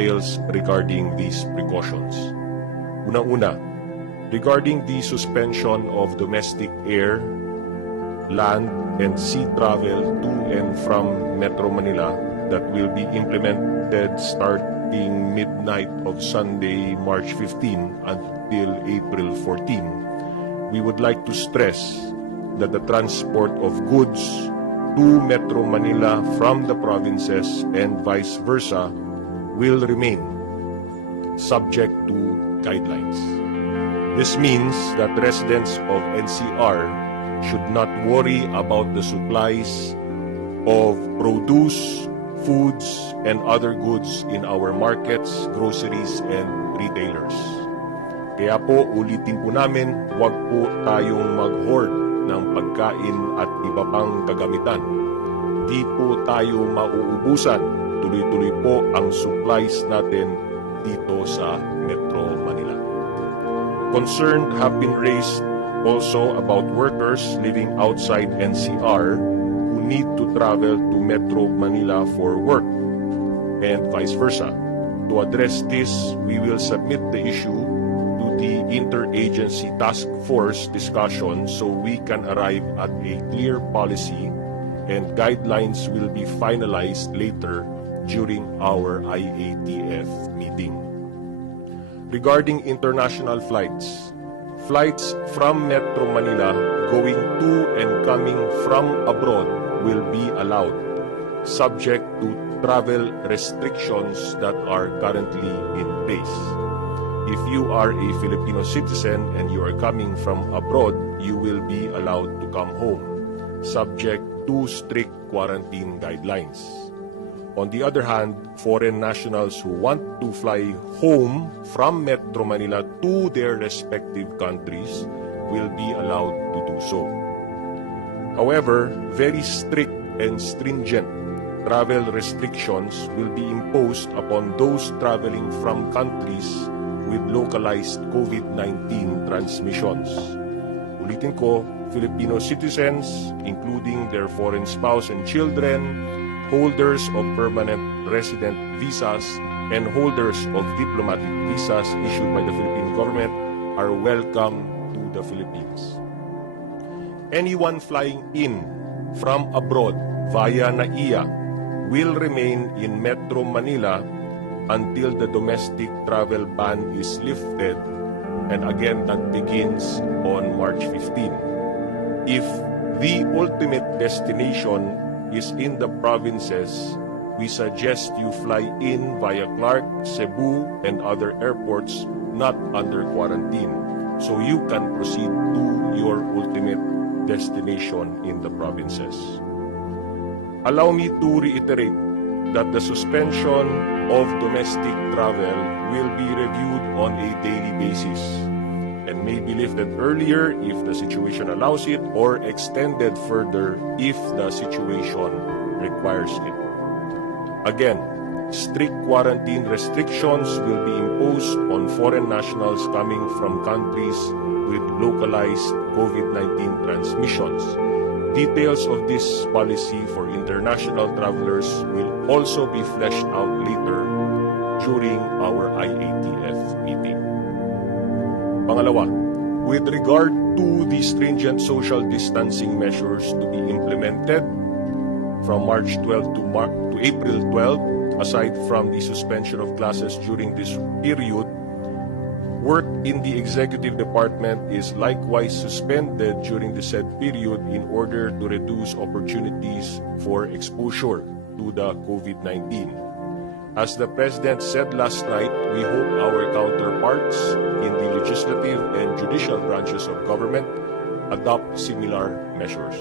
details regarding these precautions. Unang-una, regarding the suspension of domestic air, land, and sea travel to and from Metro Manila that will be implemented starting midnight of Sunday, March 15 until April 14, we would like to stress that the transport of goods to Metro Manila from the provinces and vice versa will remain subject to guidelines. This means that residents of NCR should not worry about the supplies of produce, foods, and other goods in our markets, groceries, and retailers. Kaya po, ulitin po namin, huwag po tayong mag-hoard ng pagkain at iba pang kagamitan. Di po tayo mauubusan. Tuloy-tuloy po ang supplies natin dito sa Metro Manila. Concern have been raised also about workers living outside NCR who need to travel to Metro Manila for work and vice versa. To address this, we will submit the issue to the interagency task force discussion so we can arrive at a clear policy, and guidelines will be finalized later during our IATF meeting. Regarding international flights, flights from Metro Manila going to and coming from abroad will be allowed, subject to travel restrictions that are currently in place. If you are a Filipino citizen and you are coming from abroad, you will be allowed to come home, subject to strict quarantine guidelines. On the other hand, foreign nationals who want to fly home from Metro Manila to their respective countries will be allowed to do so. However, very strict and stringent travel restrictions will be imposed upon those traveling from countries with localized COVID-19 transmissions. Ulitin ko, Filipino citizens, including their foreign spouse and children, holders of permanent resident visas, and holders of diplomatic visas issued by the Philippine government are welcome to the Philippines. Anyone flying in from abroad via NAIA will remain in Metro Manila until the domestic travel ban is lifted, and again that begins on March 15. If the ultimate destination is in the provinces, we suggest you fly in via Clark, Cebu, and other airports not under quarantine, so you can proceed to your ultimate destination in the provinces. Allow me to reiterate that the suspension of domestic travel will be reviewed on a daily basis and may be lifted earlier if the situation allows it, or extended further if the situation requires it. Again, strict quarantine restrictions will be imposed on foreign nationals coming from countries with localized COVID-19 transmissions. Details of this policy for international travelers will also be fleshed out later during our IATF meeting. Pangalawa, with regard to the stringent social distancing measures to be implemented from March 12 to April 12, aside from the suspension of classes during this period, work in the executive department is likewise suspended during the said period in order to reduce opportunities for exposure to the COVID-19. As the President said last night, we hope our counterparts in the legislative and judicial branches of government adopt similar measures.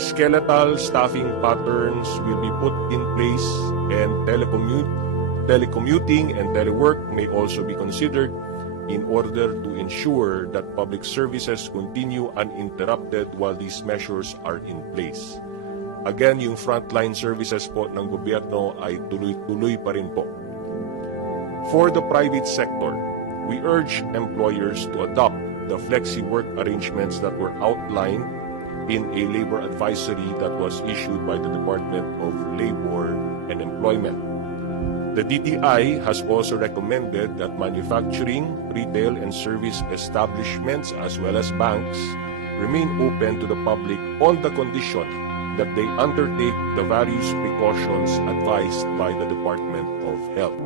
Skeletal staffing patterns will be put in place, and telecommuting and telework may also be considered in order to ensure that public services continue uninterrupted while these measures are in place. Again, yung frontline services po ng gobyerno ay tuloy-tuloy pa rin po. For the private sector, we urge employers to adopt the flexi-work arrangements that were outlined in a labor advisory that was issued by the Department of Labor and Employment. The DTI has also recommended that manufacturing, retail, and service establishments as well as banks remain open to the public on the condition that they undertake the various precautions advised by the Department of Health.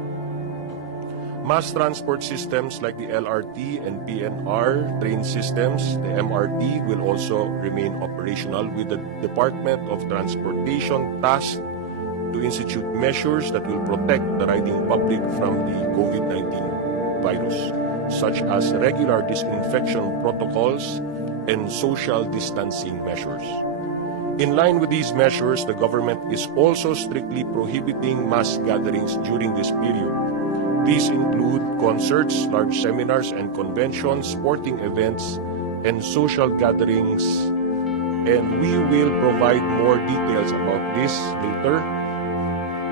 Mass transport systems like the LRT and PNR train systems, the MRT, will also remain operational, with the Department of Transportation tasked to institute measures that will protect the riding public from the COVID-19 virus, such as regular disinfection protocols and social distancing measures. In line with these measures, the government is also strictly prohibiting mass gatherings during this period. These include concerts, large seminars and conventions, sporting events, and social gatherings. And we will provide more details about this later,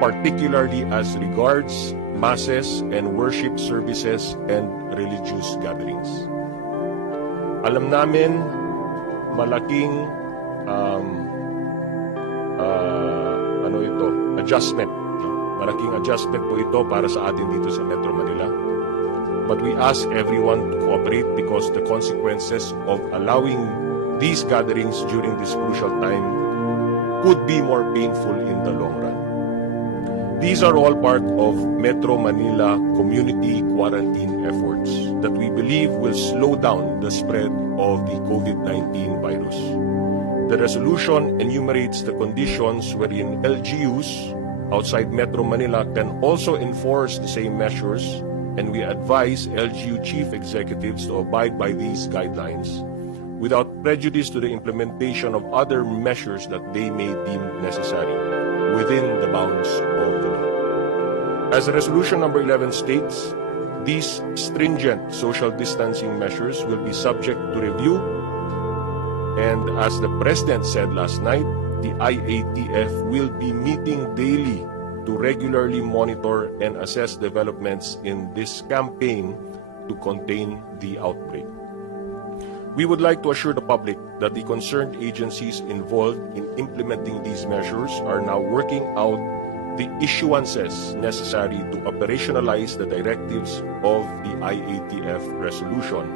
particularly as regards masses and worship services and religious gatherings. Alam namin, malaking adjustment. Malaking adjustment po ito para sa atin dito sa Metro Manila. But we ask everyone to cooperate because the consequences of allowing these gatherings during this crucial time could be more painful in the long run. These are all part of Metro Manila community quarantine efforts that we believe will slow down the spread of the COVID-19 virus. The resolution enumerates the conditions wherein LGUs outside Metro Manila can also enforce the same measures, and we advise LGU chief executives to abide by these guidelines without prejudice to the implementation of other measures that they may deem necessary within the bounds of the law. As resolution number 11 states, these stringent social distancing measures will be subject to review, and as the President said last night, the IATF will be meeting daily to regularly monitor and assess developments in this campaign to contain the outbreak. We would like to assure the public that the concerned agencies involved in implementing these measures are now working out the issuances necessary to operationalize the directives of the IATF resolution.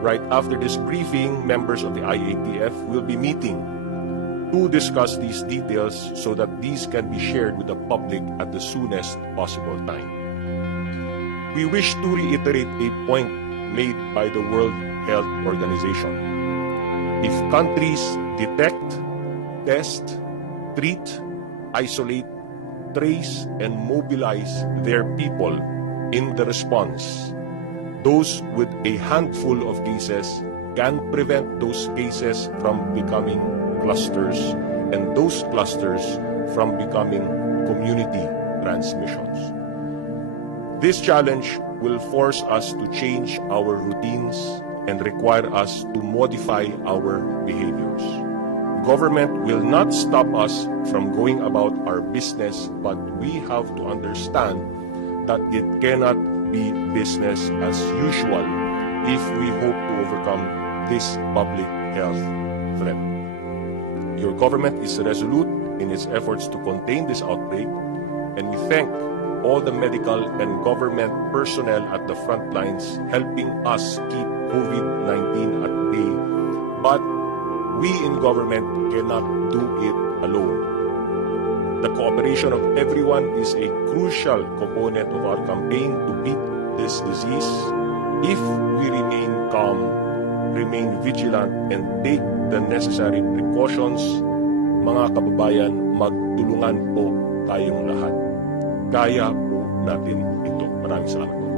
Right after this briefing, members of the IATF will be meeting to discuss these details so that these can be shared with the public at the soonest possible time. We wish to reiterate a point made by the World Health Organization. If countries detect, test, treat, isolate, trace, and mobilize their people in the response, those with a handful of cases can prevent those cases from becoming clusters, and those clusters from becoming community transmissions. This challenge will force us to change our routines and require us to modify our behaviors. Government will not stop us from going about our business, but we have to understand that it cannot be business as usual if we hope to overcome this public health threat. Your government is resolute in its efforts to contain this outbreak, and we thank all the medical and government personnel at the front lines helping us keep COVID-19 at bay. But we in government cannot do it alone. The cooperation of everyone is a crucial component of our campaign to beat this disease. If we remain calm, remain vigilant, and take the necessary precautions, mga kababayan, magtulungan po tayong lahat. Kaya po natin ito. Maraming salamat po.